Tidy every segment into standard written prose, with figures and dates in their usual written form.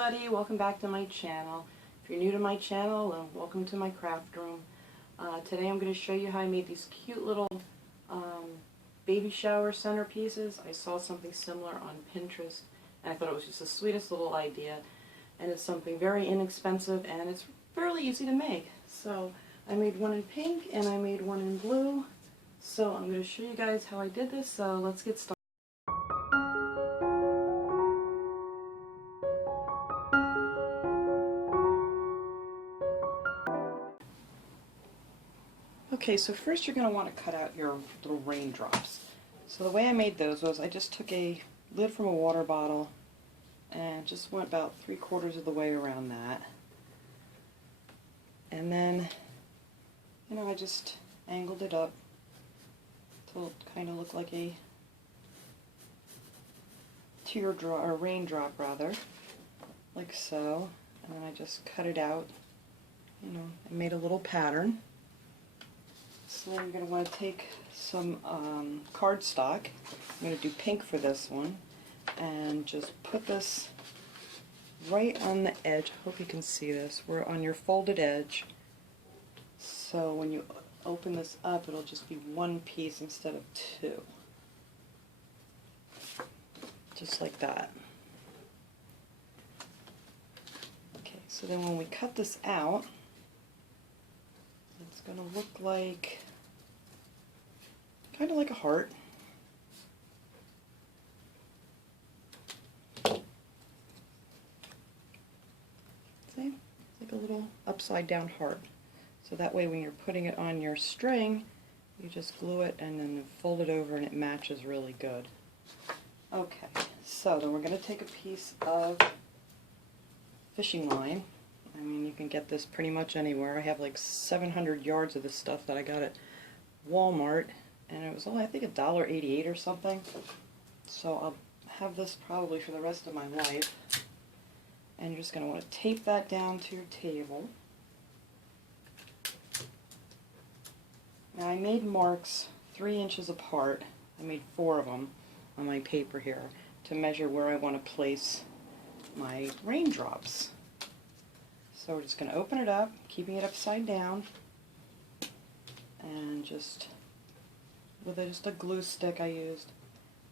everybody, welcome back to my channel. If you're new to my channel, welcome to my craft room. Today I'm going to show you how I made these cute little baby shower centerpieces. I saw something similar on Pinterest and I thought it was just the sweetest little idea, and it's something very inexpensive and it's fairly easy to make. So I made one in pink and I made one in blue, so I'm going to show you guys how I did this, so let's get started. Okay, so first you're going to want to cut out your little raindrops. So the way I made those was I just took a lid from a water bottle and just went about 3/4 of the way around that. And then, I just angled it up till it kind of looked like a teardrop, or raindrop rather, like so. And then I just cut it out, and made a little pattern. So then you're going to want to take some cardstock. I'm going to do pink for this one, and just put this right on the edge. I hope you can see this. We're on your folded edge. So when you open this up, it'll just be one piece instead of two. Just like that. Okay, so then when we cut this out, it's going to look like, kind of like a heart. See? It's like a little upside down heart. So that way when you're putting it on your string, you just glue it and then fold it over and it matches really good. Okay, so then we're going to take a piece of fishing line. I mean, you can get this pretty much anywhere. I have like 700 yards of this stuff that I got at Walmart, and it was only, I think, $1.88 or something. So I'll have this probably for the rest of my life. And you're just going to want to tape that down to your table. Now I made marks 3 inches apart. I made 4 of them on my paper here to measure where I want to place my raindrops. So we're just going to open it up, keeping it upside down, and just with just a glue stick I used,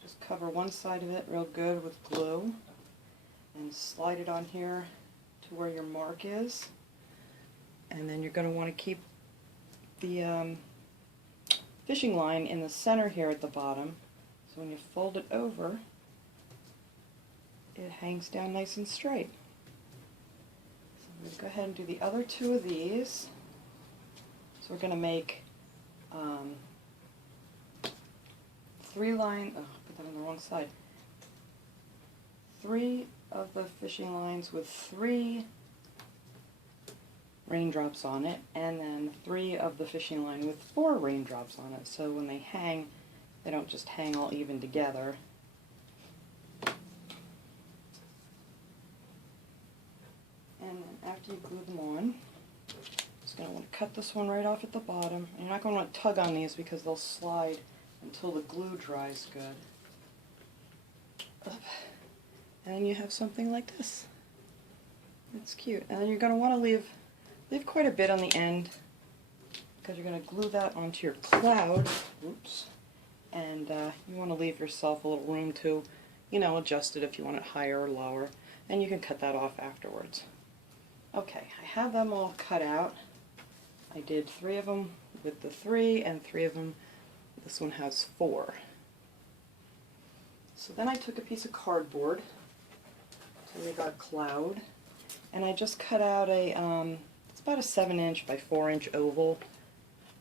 just cover one side of it real good with glue and slide it on here to where your mark is. And then you're going to want to keep the fishing line in the center here at the bottom, so when you fold it over, it hangs down nice and straight. I'm going to go ahead and do the other 2 of these. So we're going to make 3 lines, oh, put that on the wrong side. 3 of the fishing lines with 3 raindrops on it, and then 3 of the fishing line with 4 raindrops on it. So when they hang, they don't just hang all even together. And then after you glue them on, just going to want to cut this one right off at the bottom. And you're not going to want to tug on these because they'll slide until the glue dries good. Up. And then you have something like this. It's cute. And then you're going to want to leave quite a bit on the end because you're going to glue that onto your cloud. Oops. And you want to leave yourself a little room to, adjust it if you want it higher or lower. And you can cut that off afterwards. Okay, I have them all cut out. I did 3 of them with the 3 and 3 of them, this one has 4. So then I took a piece of cardboard, so we got cloud, and I just cut out a, it's about a 7-inch by 4-inch oval.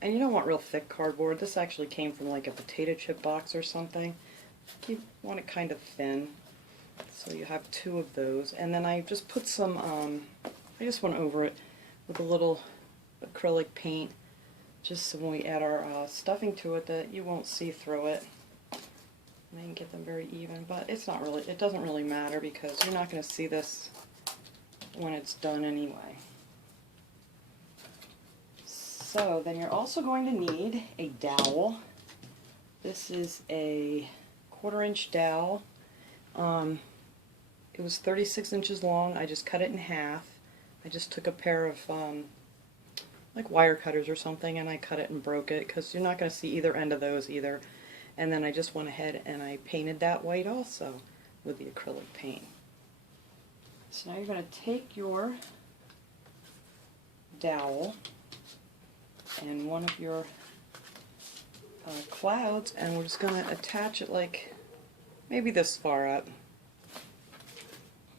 And you don't want real thick cardboard. This actually came from like a potato chip box or something. You want it kind of thin. So you have 2 of those. And then I just put some, I just went over it with a little acrylic paint, just so when we add our stuffing to it that you won't see through it. And I can get them very even, but it's not really, it doesn't really matter because you're not going to see this when it's done anyway. So then you're also going to need a dowel. This is a 1/4-inch dowel. It was 36 inches long. I just cut it in half. I just took a pair of like wire cutters or something, and I cut it and broke it because you're not going to see either end of those either. And then I just went ahead and I painted that white also with the acrylic paint. So now you're going to take your dowel and one of your clouds, and we're just going to attach it like maybe this far up.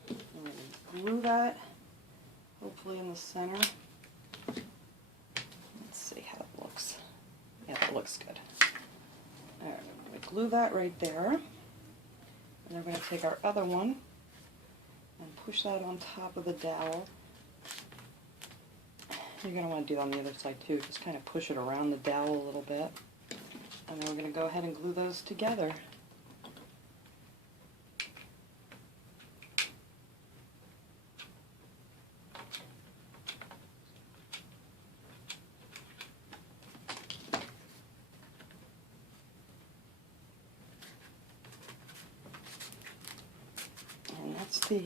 I'm going to glue that, hopefully in the center. Let's see how it looks. Yeah, that looks good. Alright, I'm going to glue that right there. And then we're going to take our other one and push that on top of the dowel. You're going to want to do that on the other side too. Just kind of push it around the dowel a little bit. And then we're going to go ahead and glue those together. And that's the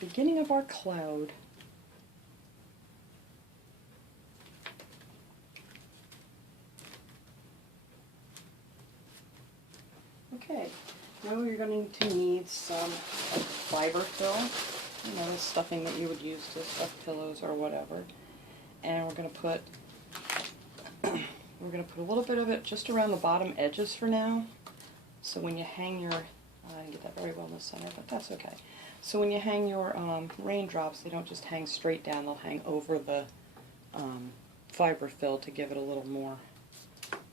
beginning of our cloud. Okay, now you're going to need some fiber fill, you know, the stuffing that you would use to stuff pillows or whatever. And we're going to put a little bit of it just around the bottom edges for now. So when you hang your, I didn't get that very well in the center, but that's okay. So when you hang your raindrops, they don't just hang straight down, they'll hang over the fiber fill to give it a little more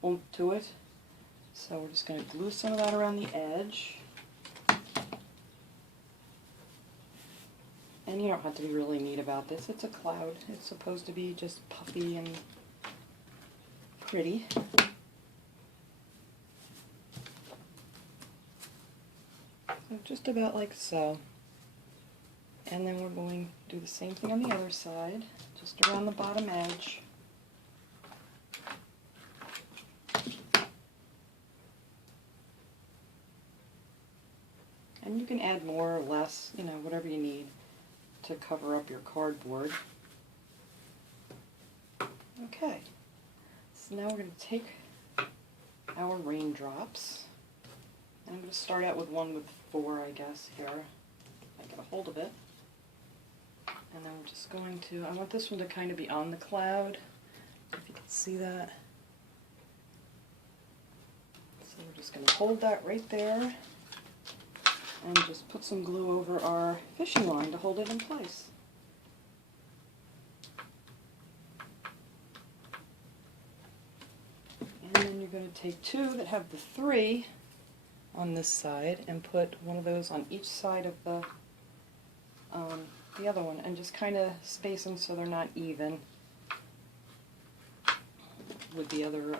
oomph to it. So we're just going to glue some of that around the edge. And you don't have to be really neat about this. It's a cloud. It's supposed to be just puffy and pretty. So just about like so. And then we're going to do the same thing on the other side, just around the bottom edge. And you can add more or less, you know, whatever you need to cover up your cardboard. Okay, so now we're going to take our raindrops. And I'm going to start out with one with 4, I guess, here. I get a hold of it. And then we're just going to, I want this one to kind of be on the cloud, if you can see that. So we're just going to hold that right there. And just put some glue over our fishing line to hold it in place. And then you're going to take 2 that have the 3 on this side and put one of those on each side of the other one, and just kind of space them so they're not even with the other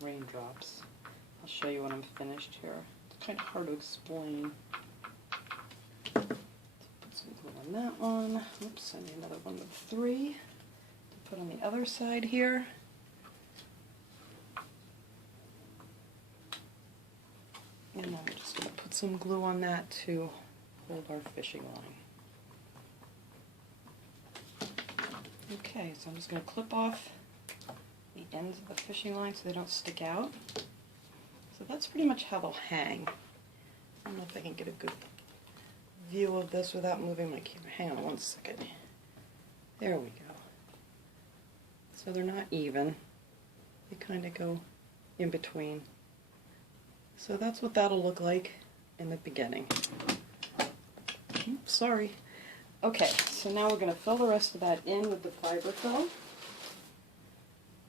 raindrops. I'll show you when I'm finished here. Kind of hard to explain. Put some glue on that one. Oops, I need another one with 3 to put on the other side here. And then we're just going to put some glue on that to hold our fishing line. Okay, so I'm just going to clip off the ends of the fishing line so they don't stick out. So that's pretty much how they'll hang. I don't know if I can get a good view of this without moving my camera. Hang on one second. There we go. So they're not even. They kind of go in between. So that's what that'll look like in the beginning. Oops, sorry. Okay, so now we're going to fill the rest of that in with the fiber fill.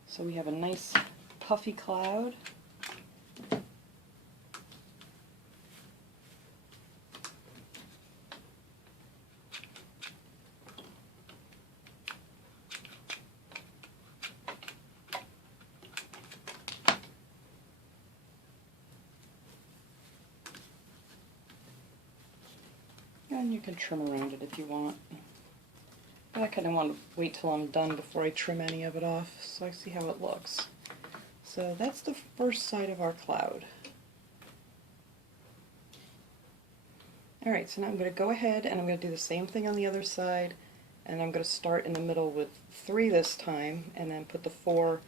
So we have a nice puffy cloud. And you can trim around it if you want. But I kind of want to wait till I'm done before I trim any of it off, so I see how it looks. So that's the first side of our cloud. Alright, so now I'm going to go ahead and I'm going to do the same thing on the other side, and I'm going to start in the middle with 3 this time, and then put the 4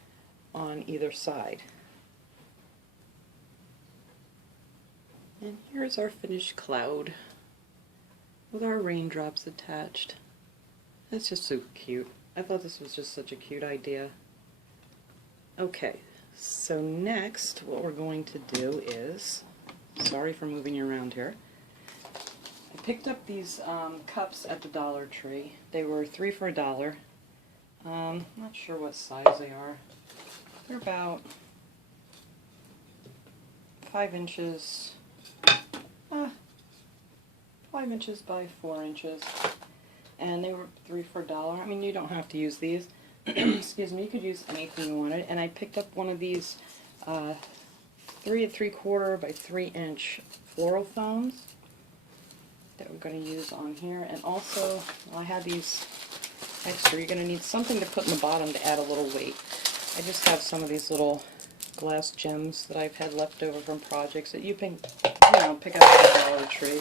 on either side. And here's our finished cloud with our raindrops attached. That's just so cute. I thought this was just such a cute idea. Okay, so next what we're going to do is, sorry for moving you around here, I picked up these cups at the Dollar Tree. They were 3 for $1. Not sure what size they are. They're about 5 inches, 5 inches by 4 inches. And they were 3 for $1. I mean, you don't have to use these. Excuse me, you could use anything you wanted. And I picked up one of these 3 3/4 by 3 inch floral foams that we're going to use on here. And also, well, I had these extra. You're going to need something to put in the bottom to add a little weight. I just have some of these little glass gems that I've had left over from projects that you can, pick up at the Dollar Tree.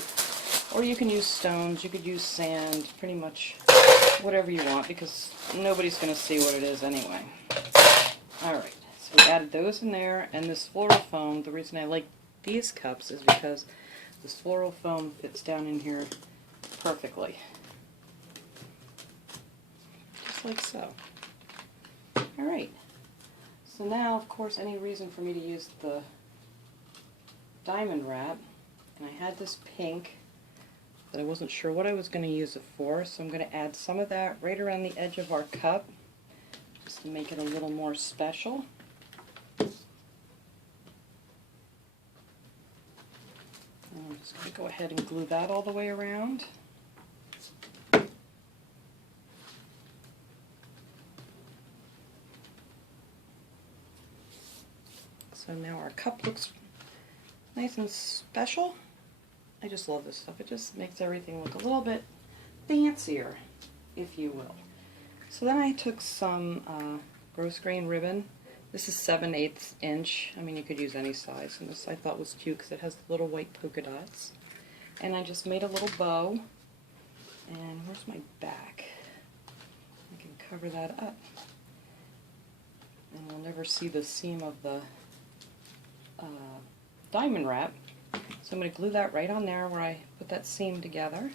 Or you can use stones, you could use sand, pretty much whatever you want, because nobody's going to see what it is anyway. Alright, so we added those in there, and this floral foam, the reason I like these cups is because this floral foam fits down in here perfectly. Just like so. Alright, so now, of course, any reason for me to use the diamond wrap, and I had this pink that I wasn't sure what I was going to use it for, so I'm going to add some of that right around the edge of our cup, just to make it a little more special. And I'm just going to go ahead and glue that all the way around. So now our cup looks nice and special. I just love this stuff. It just makes everything look a little bit fancier, if you will. So then I took some gross grain ribbon. This is 7/8 inch. I mean, you could use any size. And this I thought was cute because it has the little white polka dots. And I just made a little bow. And where's my back? I can cover that up. And we'll never see the seam of the diamond wrap. So I'm going to glue that right on there where I put that seam together.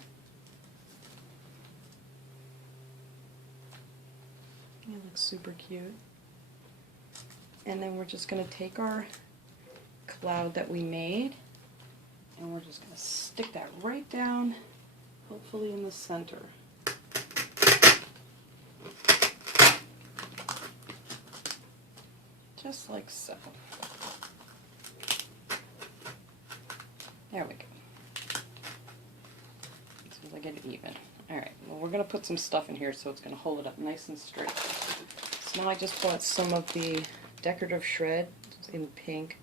It looks super cute. And then we're just going to take our cloud that we made, and we're just going to stick that right down, hopefully in the center. Just like so. There we go. As soon as I get it even. Alright, well, we're going to put some stuff in here so it's going to hold it up nice and straight. So now I just bought some of the decorative shred in pink.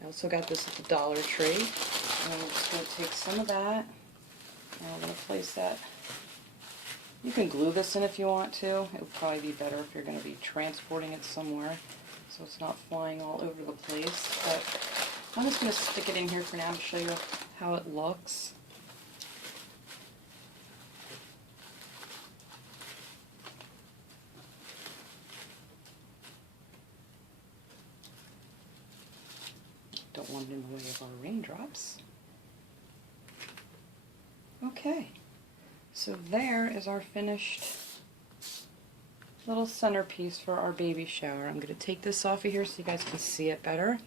I also got this at the Dollar Tree. And I'm just going to take some of that, and I'm going to place that. You can glue this in if you want to. It would probably be better if you're going to be transporting it somewhere, so it's not flying all over the place. But I'm just going to stick it in here for now to show you how it looks. Don't want it in the way of our raindrops. Okay, so there is our finished little centerpiece for our baby shower. I'm going to take this off of here so you guys can see it better.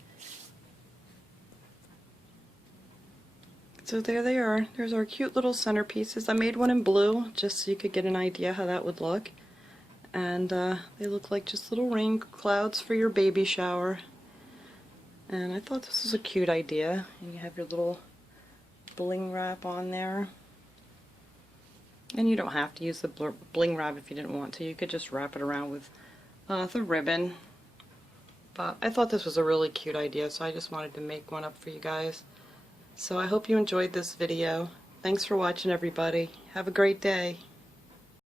So there they are. There's our cute little centerpieces. I made one in blue just so you could get an idea how that would look. And they look like just little rain clouds for your baby shower. And I thought this was a cute idea. And you have your little bling wrap on there. And you don't have to use the bling wrap if you didn't want to. You could just wrap it around with the ribbon. But I thought this was a really cute idea, so I just wanted to make one up for you guys. So I hope you enjoyed this video. Thanks for watching, everybody. Have a great day.